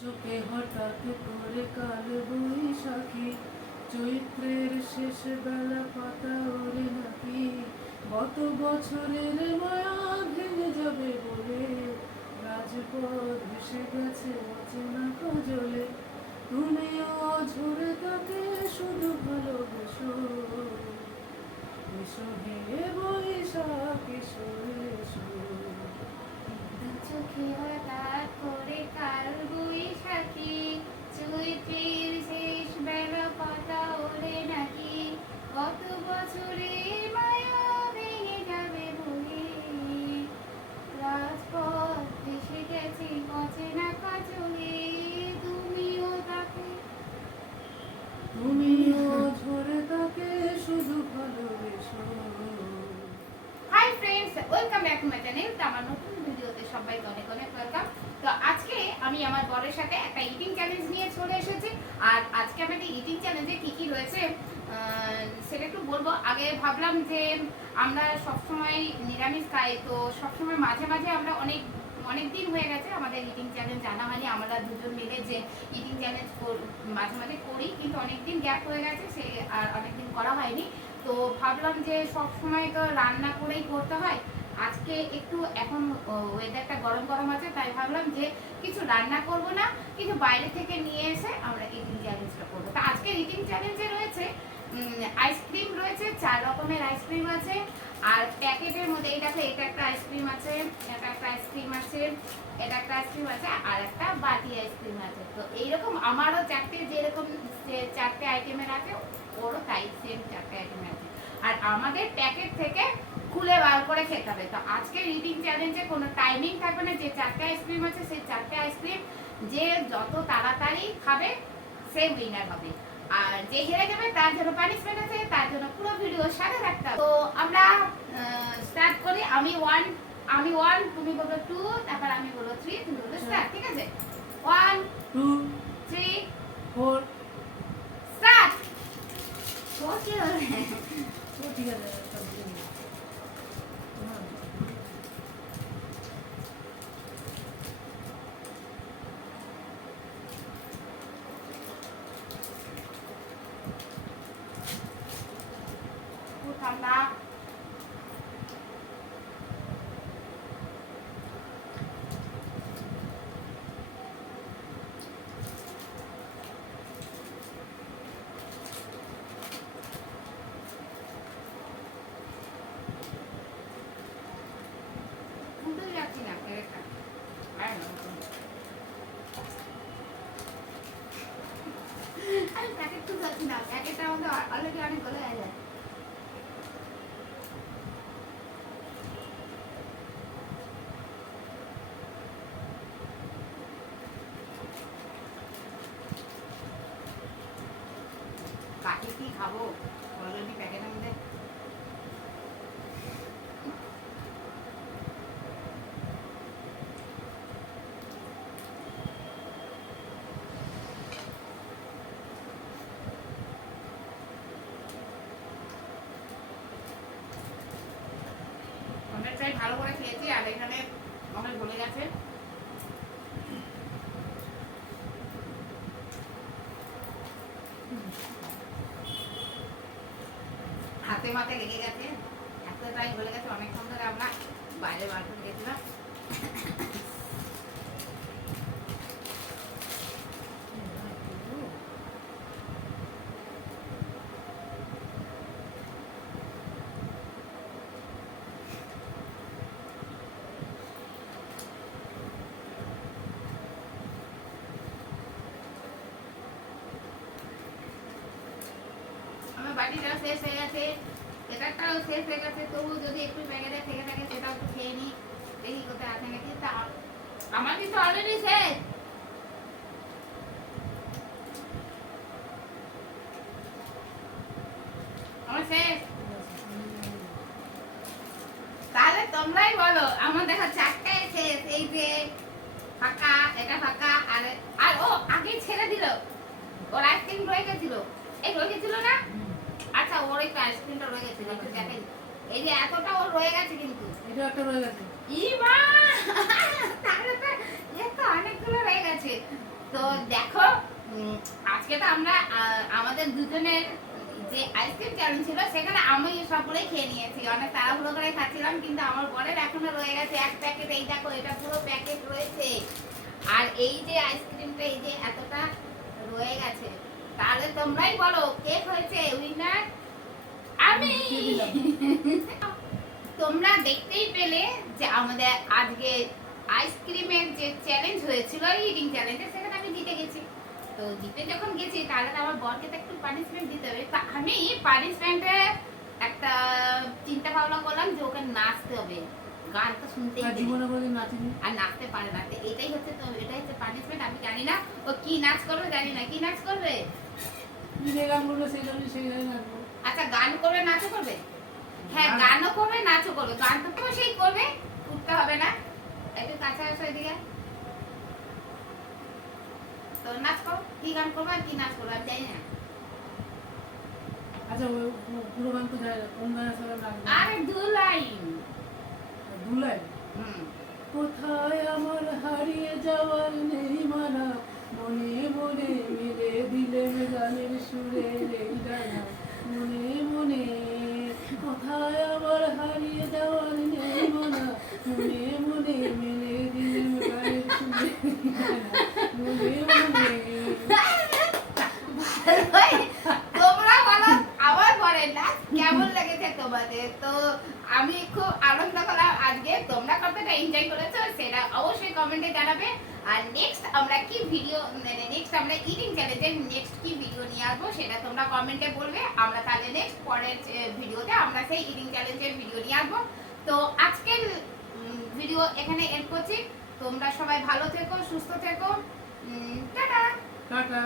চোখে হঠাৎ করে কাল বৈশাখী, চৈত্রের শেষ বেলা পাতা ওরে নাকি, গত বছরের মায়া ভেঙে যাবে বলে রাজপথ ভেসে গেছে অচেনা কজলে। তুমিও ঝরে তাকে শুধু ভালোবেসো, এসো হে বৈশাখ এসো এসো। চোখে হঠাৎ করে কাল বৈশাখী, চৈত্রের শেষ বেলা পাতা ওরে নাকি, গত বছরের মায়া ভেঙে যাবে বলে রাজপথ ভেসে গেছে অচেনা কাজলে। তুমিও ঝরে তাকে শুধু ভালোবেসো। Hi friends, welcome back to my channel. তো আমার নতুন ভিডিওতে সবাইকে অনেক অনেক ওয়েলকাম। তো আজকে আমি আমার বরের সাথে একটা ইটিং চ্যালেঞ্জ নিয়ে চলে এসেছি। আর আজকে আমাদের ইটিং চ্যালেঞ্জে কি কি রয়েছে সেটা একটু বলবো। আগে ভাবলাম যে আমরা সবসময় নিরামিষ খাই, তো সবসময় মাঝে মাঝে আমরা অনেক দিন হয়ে গেছে আমাদের ইটিং চ্যালেঞ্জ জানা হয়নি। আমরা দুজন মিলে যে ইটিং চ্যালেঞ্জ মাঝে মাঝে করি, কিন্তু অনেকদিন গ্যাপ হয়ে গেছে, সে আর অনেকদিন করা হয়নি। তো ভাবলাম যে সব সময় তো রান্না করেই করতে হয়, আজকে একটু এখন ওয়েদারটা গরম গরম আছে, তাই ভাবলাম যে কিছু রান্না করব না, কিছু বাইরে থেকে নিয়ে এসে আমরা ইটিং চ্যালেঞ্জটা করবো। তো আজকের ইটিং চ্যালেঞ্জে রয়েছে আইসক্রিম রয়েছে, 4 রকমের আইসক্রিম আছে। আর প্যাকেটের মধ্যে এই দেখো, এটা একটা আইসক্রিম আছে, এটা একটা আইসক্রিম আছে, এটা একটা আইসক্রিম আছে, আর একটা বাটি আইসক্রিম আছে। তো এইরকম আমারও চারটে, যেরকম 4টে আইটেমের আছে, ওরও তাই সেম 4টে আইটেমের আছে। আর আমাদের প্যাকেট থেকে খুলে বার করে খেতে হবে। তো আজকের ইটিং চ্যালেঞ্জে কোনো টাইমিং থাকবে না। যে 4টে আইসক্রিম আছে, সেই 4টে আইসক্রিম যে যত তাড়াতাড়ি খাবে সে উইনার হবে। আর যে হেরে যাবে তার জন্য পানিশমেন্ট আছে, তার জন্য পুরো ভিডিও সাথে থাকতে হবে। তো আমরা স্টার্ট করি। আমি ওয়ান, তুমি বলো 2, তারপর আমি বলো 3, তুমি বলো স্টার্ট। ঠিক আছে? 1 2 3 4 স্টার্ট। তো কি হলো? তো ঠিক আছে, সব দিয়ে দিই। ঠান্ডা খুলতে যাচ্ছি না প্যাকেটটা। আমি প্যাকেট খুলতে যাচ্ছি না, প্যাকেটটা আমাদের অলরেডি অনেক গলে যায়। কাকে কি খাবো অলরেডি প্যাকেটের মধ্যে। অনেকটাই ভালো করে খেয়েছি, আর এখানে অনেক গলে গেছে। হাতে মাথায় লেগে গেছে, এতটাই গলে গেছে। অনেকক্ষণ ধরে আমরা বাইরে বার করে গেছিলাম। আমার বাটিটা শেষ হয়ে গেছে, এটাটাও শেষ হয়ে গেছে। তবু যদি একটু প্যাকেটে থেকে থাকে সেটাও একটু খেয়ে নিই, দেখি কোথায় আছে নাকি। তা আমার কিন্তু অলরেডি শেষ। আমার শেষ। তাহলে তোমরাই বলো। আমার দেখা 4টে শেষ। এই যে ফাঁকা, এটা ফাঁকা, আর আর ও আগে ছেড়ে দিল, ওর আইসক্রিম রয়ে গেছিল। এই রয়ে গেছিল না? আচ্ছা, ওর একটু আইসক্রিমটা রয়ে গেছিল, একটু দেখাই। এই যে এতটা ওর রয়ে গেছে, কিন্তু এটা একটা রয়ে গেছে। ই মা, তাহলে তো এত অনেকগুলো রয়ে গেছে। তো আজকে তো আমরা আমাদের দুজনের যে আইসক্রিম চ্যালেঞ্জ ছিল সেখানে আমি সবগুলোই খেয়ে নিয়েছি, অনেক তাড়াহুড়ো করে খাচ্ছিলাম, কিন্তু আমার বরের এখনো রয়ে গেছে এক প্যাকেট। এই দেখো এটা পুরো প্যাকেট রয়েছে, আর এই যে আইসক্রিমটা এই যে এতটা রয়ে গেছে। তাহলে তোমরাই বলো কে হয়েছে উইনার? আমি। তোমরা দেখতেই পেলে যে আমাদের আজকে আইসক্রিমের যে চ্যালেঞ্জ হয়েছিল ইটিং চ্যালেঞ্জে, সেখানে আমি জিতে গেছি। তো জিতে যখন গেছি তাহলে তো আমার বরকে তো একটু পানিশমেন্ট দিতে হবে। তা আমি পানিশমেন্টে একটা চিন্তা ভাবনা করলাম যে ওকে নাচতে হবে, গান তো শুনতেই আর হবে। জীবনে কোনোদিন নাচিনি। আর নাচতে পারে না, তো এটাই হচ্ছে পানিশমেন্ট। আমি জানি না ও কি নাচ করবে, জানি না কি নাচ করবে। তুমি যে গান করবে সেই গানে নাচবো। আচ্ছা গান করবে নাচও করবে? হ্যাঁ গান- গানও করবে নাচও করবে। গান তো সেই করবে, উঠতে হবে না। একটু কাছে আসো এদিকে, তো নাচ করো। কি গান করবে আর কি নাচ করবে আমি জানি না। আচ্ছা পুরো গান তো যায় না, কোন গানের সঙ্গে নাচবো? আরে দু লাইন। দুলাই। কোথায় আমার হারিয়ে যাওয়ার নেই মানা, মনে মনে মিলে দিলে গানের সুরে এই ডানা, মনে মনে কোথায় আমার হারিয়ে যাওয়ার নেই মানা, মনে মনে মিলে দিলে গানের সুরে এই ডানা, মনে মনে। তোমরা বলো আমার পরে নাচ কেমন লেগেছে তোমাদের? তো আমি খুব আনন্দ করলাম আজকে। তোমরা কতটা এনজয় করেছো সেটা অবশ্যই কমেন্টে জানাবে। আর নেক্সট আমরা কি ভিডিও, নেক্সট আমরা ইটিং চ্যালেঞ্জের নেক্সট কি ভিডিও নিয়ে আসবো সেটা তোমরা কমেন্টে বলবে। আমরা তাহলে নেক্সট পরের ভিডিওতে আমরা সেই ইটিং চ্যালেঞ্জের ভিডিও নিয়ে আসবো। তো আজকের ভিডিও এখানে এন্ড করছি। তোমরা সবাই ভালো থেকো, সুস্থ থেকো। টাটা। টাটা।